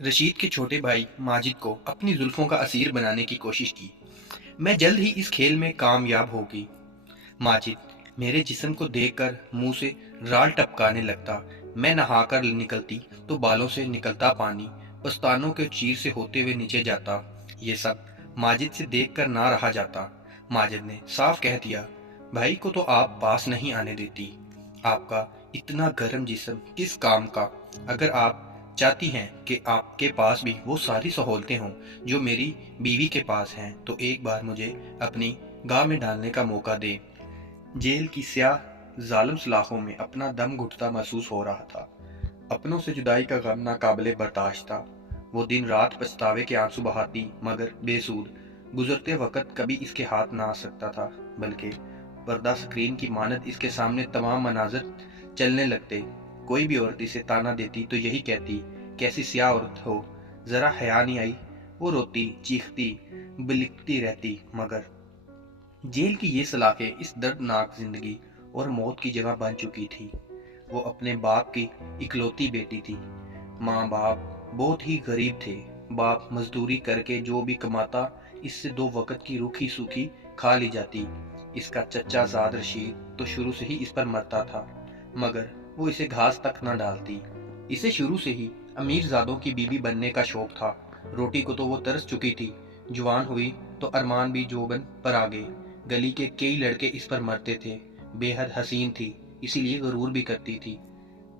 रशीद के छोटे भाई माजिद को अपनी जुल्फों का असीर बनाने की कोशिश की। मैं जल्द ही इस खेल में कामयाब होगी। माजिद मेरे जिस्म को देखकर मुंह से राल टपकाने लगता। मैं नहाकर निकलती तो बालों से निकलता पानी पस्तानों के चीर से होते हुए नीचे जाता। ये सब माजिद से देखकर ना रहा जाता। माजिद ने साफ कह दिया, भाई को तो आप पास नहीं आने देती। आपका इतना गर्म जिस्म किस काम का? अगर आप चाहती हैं कि आपके पास भी वो सारी सहूलतें हों जो मेरी बीवी के पास हैं, तो एक बार मुझे अपनी गाह में डालने का मौका दें। जेल की स्याह जालिम सलाखों में अपना दम घुटता महसूस हो रहा था। अपनों से जुदाई का गम नाकाबिले बर्दाश्त था। वो दिन रात पछतावे के आंसू बहाती, मगर बेसूद। गुजरते वक्त कभी इसके हाथ ना आ सकता था, बल्कि पर्दा स्क्रीन की मानद इसके सामने तमाम मनाजर चलने लगते। कोई भी औरत इसे ताना देती तो यही कहती, कैसी स्याह औरत हो, जरा हया नहीं आई। वो रोती, चीखती, बिलखती रहती, मगर जेल की ये सलाखें इस दर्दनाक जिंदगी और मौत की जगह बन चुकी थी। वो अपने बाप की इकलौती बेटी थी। माँ बाप बहुत ही गरीब थे। बाप मजदूरी करके जो भी कमाता, इससे दो वक्त की रूखी सूखी खा ली जाती। इसका चचा जाद रशीद तो शुरू से ही इस पर मरता था, मगर वो इसे घास तक न डालती। इसे शुरू से ही अमीर जादों की बीवी बनने का शौक था। रोटी को तो वो तरस चुकी थी। जवान हुई तो अरमान भी जोबन पर आ गए। गली के कई लड़के इस पर मरते थे। बेहद हसीन थी, इसीलिए गरूर भी करती थी।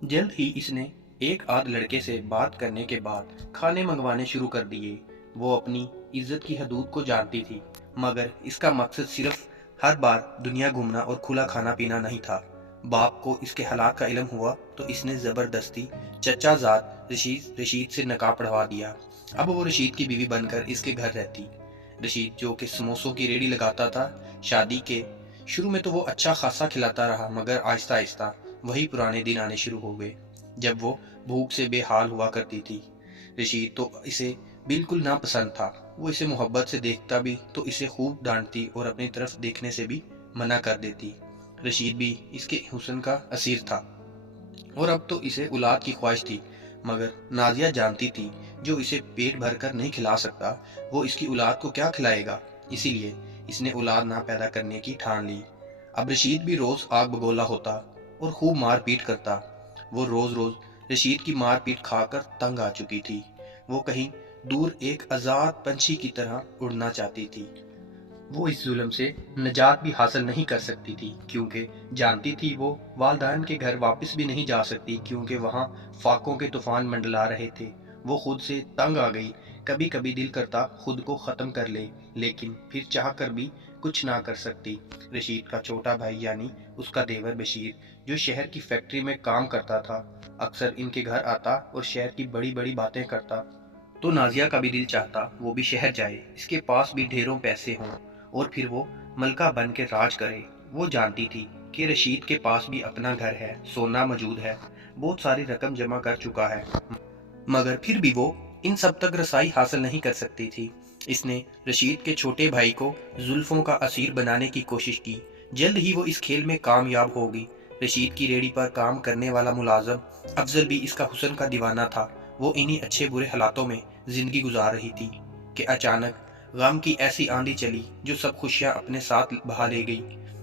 जल्द ही इसने एक आध लड़के से बात करने के बाद खाने मंगवाने शुरू कर दिए। वो अपनी इज्जत की हदूद को जानती थी, मगर इसका मकसद सिर्फ हर बार दुनिया घूमना और खुला खाना पीना नहीं था। बाप को इसके हालात का इल्म हुआ तो इसने जबरदस्ती चचा जाद रशीद से नकाब पढ़वा दिया। अब वो रशीद की बीवी बनकर इसके घर रहती। रशीद जो कि समोसों की रेडी लगाता था, शादी के शुरू में तो वो अच्छा खासा खिलाता रहा, मगर आहिस्ता आहिस्ता वही पुराने दिन आने शुरू हो गए जब वो भूख से बेहाल हुआ करती थी। रशीद तो इसे बिल्कुल नापसंद था। वो इसे मोहब्बत से देखता भी तो इसे खूब डांटती और अपनी तरफ देखने से भी मना कर देती। रशीद भी इसके हुस्न का असीर था और अब तो इसे औलाद की ख्वाहिश थी, मगर नाजिया जानती थी जो इसे पेट भर कर नहीं खिला सकता, वो इसकी औलाद को क्या खिलाएगा। इसीलिए इसने औलाद ना पैदा करने की ठान ली। अब रशीद भी रोज आग बगोला होता और खूब मार पीट करता। वो रोज रोज रशीद की मार पीट खाकर तंग आ चुकी थी। वो कहीं दूर एक आजाद पंछी की तरह उड़ना चाहती थी। वो इस जुल्म से निजात भी हासिल नहीं कर सकती थी, क्योंकि जानती थी वो वालदान के घर वापस भी नहीं जा सकती, क्योंकि वहाँ फाकों के तूफान मंडला रहे थे। वो खुद से तंग आ गई। कभी कभी दिल करता खुद को ख़त्म कर ले, लेकिन फिर चाह कर भी कुछ ना कर सकती। रशीद का छोटा भाई यानी उसका देवर बशीर, जो शहर की फैक्ट्री में काम करता था, अक्सर इनके घर आता और शहर की बड़ी बड़ी बातें करता। तो नाजिया का भी दिल चाहता वो भी शहर जाए, इसके पास भी ढेरों पैसे हों और फिर वो मलका बन के राज करे। वो जानती थी कि रशीद के पास भी अपना घर है, सोना मौजूद है, बहुत सारी रकम जमा कर चुका है, मगर फिर भी वो इन सब तक रसाई हासिल नहीं कर सकती थी। इसने रशीद के छोटे भाई को जुल्फों का असीर बनाने की कोशिश की। जल्द ही वो इस खेल में कामयाब होगी। रशीद की रेडी पर काम करने वाला मुलाजम अफजल भी इसका हुस्न का दीवाना था। वो इन्हीं अच्छे बुरे हालातों में जिंदगी गुजार रही थी कि अचानक गम की ऐसी आंधी चली जो सब खुशियां अपने साथ बहा ले गई।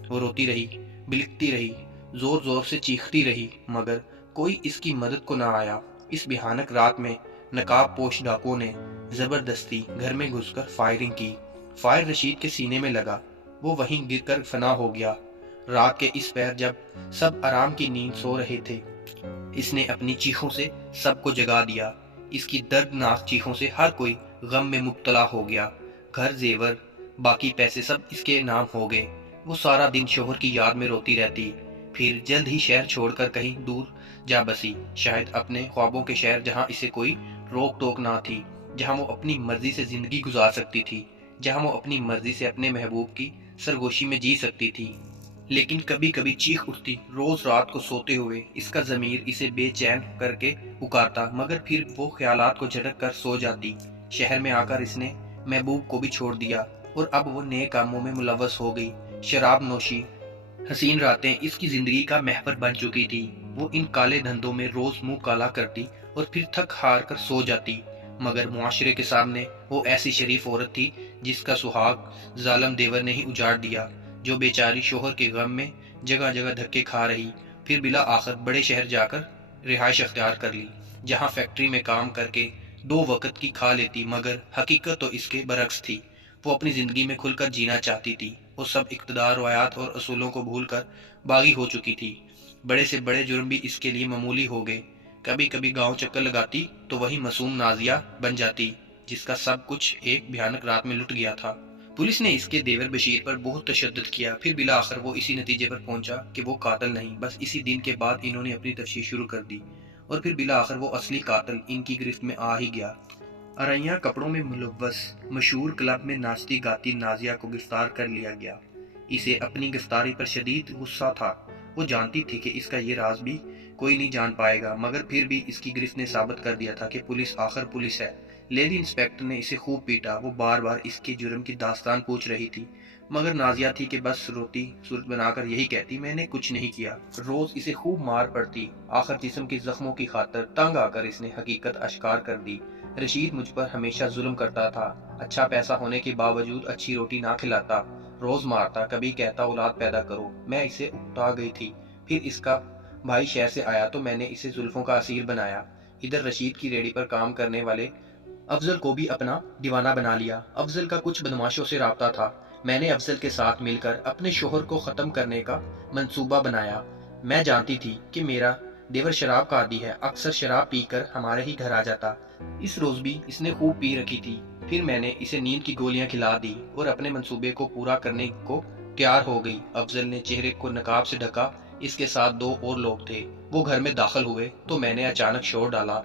वो रोती रही, बिलखती रही, जोर जोर से चीखती रही, मगर कोई इसकी मदद को ना आया। इस भयानक रात में नकाब पोश डाकुओं ने जबरदस्ती घर में घुसकर फायरिंग की। फायर रशीद के सीने में लगा। वो वहीं गिरकर फना हो गया। रात के इस पैर जब सब आराम की नींद सो रहे थे, इसने अपनी चीखों से सबको जगा दिया। इसकी दर्दनाक चीखों से हर कोई गम में मुब्तला हो गया। घर जेवर बाकी पैसे सब इसके नाम हो गए। वो सारा दिन शोहर की याद में रोती रहती। फिर जल्द ही शहर छोड़कर कहीं दूर जा बसी, शायद अपने ख्वाबों के शहर, जहां इसे कोई रोक टोक ना थी, जहां वो अपनी मर्जी से जिंदगी गुजार सकती थी, जहां वो अपनी मर्जी से अपने महबूब की सरगोशी में जी सकती थी। लेकिन कभी कभी चीख उठती। रोज रात को सोते हुए इसका जमीर इसे बेचैन करके पुकारता, मगर फिर वो ख्यालात को झटक कर सो जाती। शहर में आकर इसने महबूब को भी छोड़ दिया और अब वो नए कामों में मुलव्वस हो गई। शराब नोशी, हसीन रातें इसकी जिंदगी का महवर बन चुकी थी। वो इन काले धंधों में रोज मुंह काला करती और फिर थक हार कर सो जाती। مگر معاشرے کے سامنے وہ ایسی شریف عورت تھی جس کا سہاگ ظالم دیور نے ہی اجاڑ دیا، جو بیچاری شوہر کے غم میں جگہ جگہ دھکے کھا رہی، پھر بلا آخر بڑے شہر جا کر رہائش اختیار کر لی، جہاں فیکٹری میں کام کر کے 2 وقت کی کھا لیتی، مگر حقیقت تو اس کے برعکس تھی۔ وہ اپنی زندگی میں کھل کر جینا چاہتی تھی، وہ سب اقتدار، روایات اور اصولوں کو بھول کر باغی ہو چکی تھی۔ بڑے سے بڑے جرم بھی اس کے لیے معمولی ہو گئے۔ کبھی کبھی گاؤں چکر لگاتی تو وہی معصوم نازیہ بن جاتی، جس کا سب کچھ ایک بھیانک رات میں لٹ گیا تھا۔ پولیس نے اس کے دیور بشیر پر بہت تشدد کیا، پھر بالآخر وہ اسی نتیجے پر پہنچا کہ وہ قاتل نہیں۔ بس اسی دن کے بعد انہوں نے اپنی تفتیش شروع کر دی، اور پھر بالآخر وہ اصلی قاتل ان کی گرفت میں آ ہی گیا۔ ارائیاں کپڑوں میں ملوث مشہور کلب میں ناچتی گاتی نازیہ کو گرفتار کر لیا گیا۔ اسے اپنی گرفتاری پر شدید غصہ تھا۔ وہ جانتی تھی کہ اس کا یہ راز بھی کوئی نہیں جان پائے گا، مگر پھر بھی اس کی گرفت نے ثابت کر دیا تھا کہ پولیس آخر پولیس ہے۔ لیڈی انسپیکٹر نے اسے خوب پیٹا، وہ بار بار اس کے جرم کی داستان پوچھ رہی تھی، مگر نازیہ تھی کہ بس روتی صورت بنا کر یہی کہتی، میں نے کچھ نہیں کیا۔ روز اسے خوب مار پڑتی، آخر جسم کے زخموں کی خاطر تنگ آ کر اس نے حقیقت اشکار کر دی۔ رشید مجھ پر ہمیشہ ظلم کرتا تھا، اچھا پیسہ ہونے کے باوجود اچھی روٹی نہ کھلاتا، روز مارتا، کبھی کہتا اولاد پیدا کرو۔ میں اسے اکتا گئی تھی۔ پھر اس کا بھائی شہر سے آیا تو میں نے اسے زلفوں کا اسیر بنایا۔ ادھر رشید کی ریڑھی پر کام کرنے والے افضل کو بھی اپنا دیوانہ بنا لیا۔ افضل کا کچھ بدماشوں سے رابطہ تھا، میں نے افضل کے ساتھ مل کر اپنے شوہر کو ختم کرنے کا منصوبہ بنایا۔ میں جانتی تھی کہ میرا دیور شراب کا عادی ہے، اکثر شراب پی کر ہمارے ہی گھر آ جاتا۔ اس روز بھی اس نے خوب پی رکھی تھی۔ پھر میں نے اسے نیند کی گولیاں کھلا دی اور اپنے منصوبے کو پورا کرنے کو تیار ہو گئی۔ افضل نے چہرے کو نقاب سے ڈھکا، اس کے ساتھ 2 اور لوگ تھے۔ وہ گھر میں داخل ہوئے تو میں نے اچانک شور ڈالا۔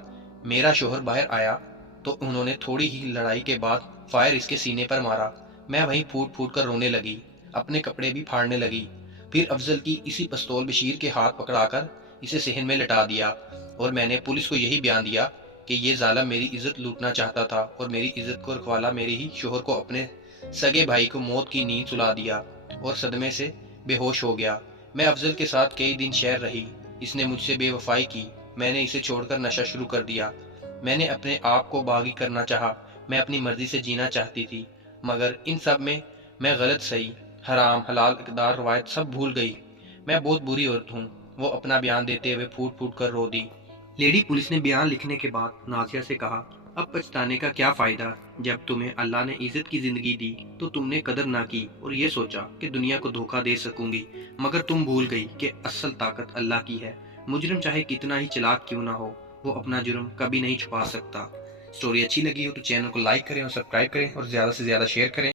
میرا شوہر باہر آیا تو انہوں نے تھوڑی ہی لڑائی کے بعد فائر اس کے سینے پر مارا۔ میں وہیں پھوٹ پھوٹ کر رونے لگی، اپنے کپڑے بھی پھاڑنے لگی۔ پھر افضل کی اسی پستول بشیر کے ہاتھ پکڑا کر اسے صحن میں لٹا دیا، اور میں نے پولیس کو یہی بیان دیا کہ یہ ظالم میری عزت لوٹنا چاہتا تھا، اور میری عزت کو رکھوالا میرے ہی شوہر کو اپنے سگے بھائی کو موت کی نیند سلا دیا اور صدمے سے بے ہوش ہو گیا۔ میں افضل کے ساتھ کئی دن شہر رہی، اس نے مجھ سے بے وفائی کی، میں نے اسے چھوڑ کر نشہ شروع کر دیا۔ میں نے اپنے آپ کو باغی کرنا چاہا، میں اپنی مرضی سے جینا چاہتی تھی، مگر ان سب میں غلط صحیح، حرام حلال اقدار روایت سب بھول گئی۔ میں بہت بری عورت ہوں، وہ اپنا بیان دیتے ہوئے پھوٹ پھوٹ کر رو دی۔ لیڈی پولیس نے بیان لکھنے کے بعد نازیہ سے کہا، اب پچھتانے کا کیا فائدہ؟ جب تمہیں اللہ نے عزت کی زندگی دی تو تم نے قدر نہ کی اور یہ سوچا کہ دنیا کو دھوکہ دے سکوں گی، مگر تم بھول گئی کہ اصل طاقت اللہ کی ہے۔ مجرم چاہے کتنا ہی چلاک کیوں نہ ہو، وہ اپنا جرم کبھی نہیں چھپا سکتا۔ سٹوری اچھی لگی ہو تو چینل کو لائک کریں اور سبسکرائب کریں اور زیادہ سے زیادہ شیئر کریں۔